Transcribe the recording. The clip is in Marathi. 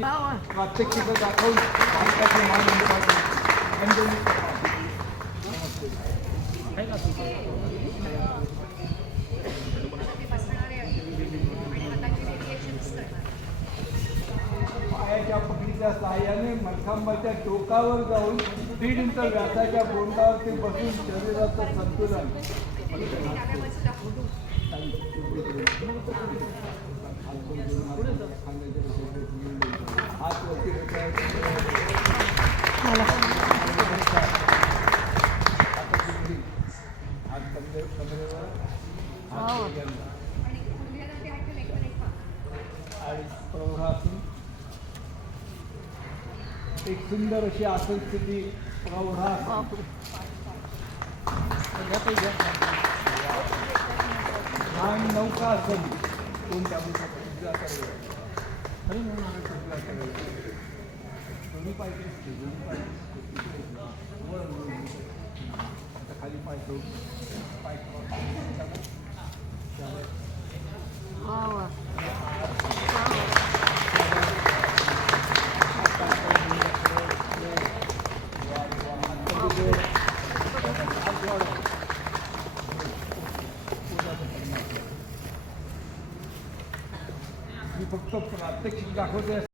प्रात्यक्षिक दाखवून भारताचे अंजनी पायाच्या पकडीच्या साहाय्याने मलखांबाच्या टोकावर जाऊन 1.5 इंच व्यासाच्या बोंडावरती बसून शरीराचं संतुलन हात वरती आणि प्रौढासन एक सुंदर अशी आसन स्थिती प्रौढासन ध्यान नौकासन कोणत्या दोन्ही पाहिजे आता खाली पाय ठेवून पाय मी फक्त प्रात्यक्षिक दाखवते.